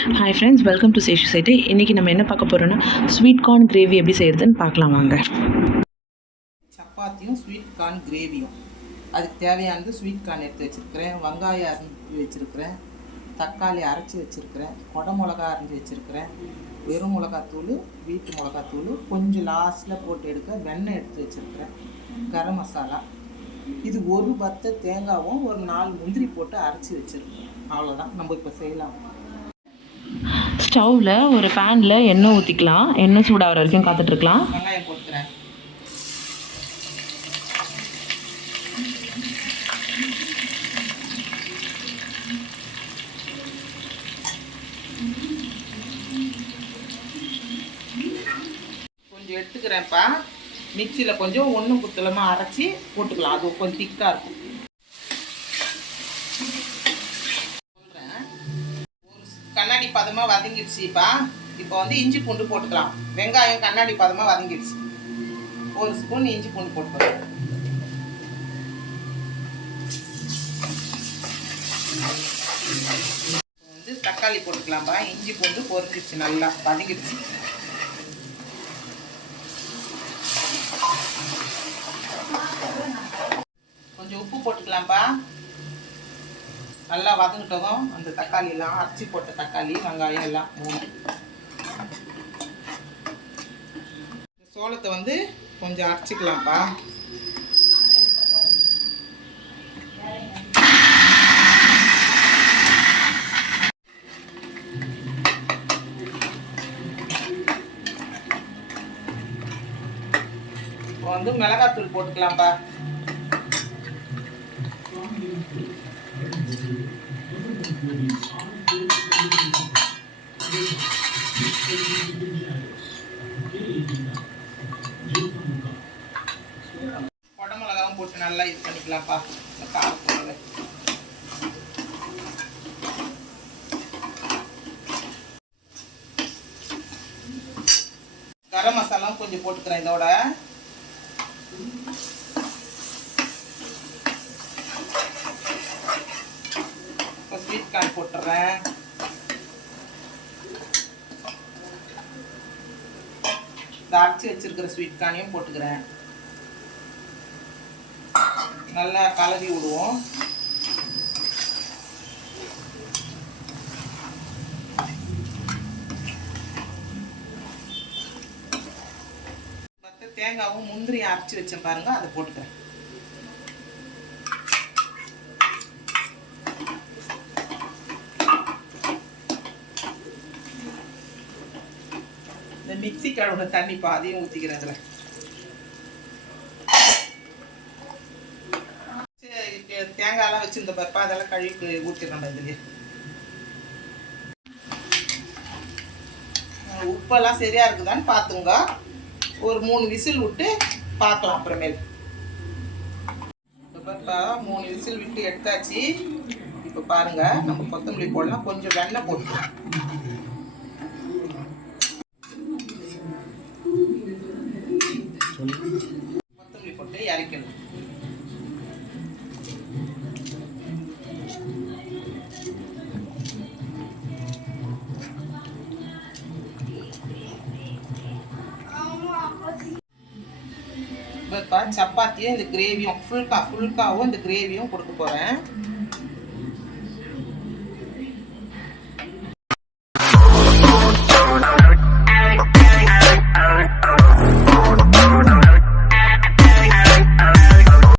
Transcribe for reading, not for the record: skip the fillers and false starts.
Hi friends, welcome to Seshu செட்டை. இன்றைக்கி நம்ம என்ன பார்க்க போகிறோன்னா ஸ்வீட் கார்ன் கிரேவி எப்படி செய்கிறதுன்னு பார்க்கலாம் வாங்க. சப்பாத்தியும் ஸ்வீட் கார்ன் கிரேவியும் அதுக்கு தேவையானது ஸ்வீட் கார்ன் எடுத்து வச்சுருக்கிறேன், வெங்காயம் அரிஞ்சு வச்சுருக்கிறேன், தக்காளி அரைச்சி வச்சுருக்கிறேன், கொடை மிளகா அரைஞ்சி வச்சுருக்கிறேன், வெறும் மிளகாத்தூள், வீட்டு மிளகாத்தூள், கொஞ்சம் லாஸ்ட்டில் போட்டு எடுக்க வெண்ணெய் எடுத்து வச்சுருக்கிறேன், கரம் மசாலா. இது ஒரு பத்தை தேங்காவும் ஒரு 4 முந்திரி போட்டு அரைச்சி வச்சுருக்கேன். அவ்வளோதான். நம்ம இப்போ செய்யலாம். ஸ்டவ்வில் ஒரு பேனில் எண்ணெய் ஊற்றிக்கலாம். எண்ணெய் சூடாகிற வரைக்கும் காத்துட்ருக்கலாம். வெங்காயம் போட்டுக்கிறேன். கொஞ்சம் எடுத்துக்கிறேன்ப்பா. மிக்சியில் கொஞ்சம் ஒன்றும் குத்தலமாக அரைச்சி போட்டுக்கலாம். அது கொஞ்சம் திக்காக இருக்கும். கண்ணாடி பதமாக வதங்கிடுச்சுப்பா. இப்போ வந்து இஞ்சி பூண்டு போட்டுக்கலாம். வெங்காயம் கண்ணாடி பதமாக வதங்கிடுச்சு. 1 ஸ்பூன் இஞ்சி பூண்டு போட்டுக்கலாம். வந்து தக்காளி போட்டுக்கலாம்ப்பா. இஞ்சி பூண்டு பொரிஞ்சிடுச்சு, நல்லா வதங்கிடுச்சு. கொஞ்சம் உப்பு போட்டுக்கலாம்ப்பா. நல்லா வதங்கிட்டதும் அந்த தக்காளியெல்லாம் அரைச்சி போட்ட தக்காளி, வெங்காயம் எல்லாம் சோளத்தை வந்து கொஞ்சம் அரைச்சிக்கலாம்ப்பா. இப்போ வந்து மிளகாத்தூள் போட்டுக்கலாம்ப்பா. கொடை மிளகாவும் போட்டு நல்லா இது பண்ணிக்கலாம்ப்பா. காரத்தோட கரம் மசாலாவும் கொஞ்சம் போட்டுக்கிறேன். இதோட ஸ்வீட் கார்ன் போட்டுறேன். இந்த அரைச்சி வச்சிருக்கிற ஸ்வீட் கார்னையும் போட்டுக்கிறேன். நல்லா கலரி விடுவோம். மற்ற தேங்காவும் முந்திரி அரைச்சி வச்சேன் பாருங்க, அதை போட்டுக்கிறேன். இந்த மிக்சி கழுவுன தண்ணி பாதியும் ஊற்றிக்கிறேன். அதில் தேங்காயெல்லாம் வச்சுருந்த பருப்பா அதெல்லாம் கழுவி ஊற்றிடணும். இதுலேயே உப்பெல்லாம் சரியாக இருக்குதான்னு பார்த்துங்க. ஒரு 3 விசில் விட்டு பார்க்கலாம். அப்புறமேல் பருப்பா 3 விசில் விட்டு எடுத்தாச்சு. இப்போ பாருங்கள், நம்ம கொத்தமல்லி போடலாம். கொஞ்சம் வெண்ணெய் போட்டுக்கலாம். கொத்தமல்லி போட்டு இறக்கணும். இப்போ சப்பாத்தியும் இந்த கிரேவியும் ஃபுல்காவும் இந்த கிரேவியும் கொடுக்க போகிறேன்.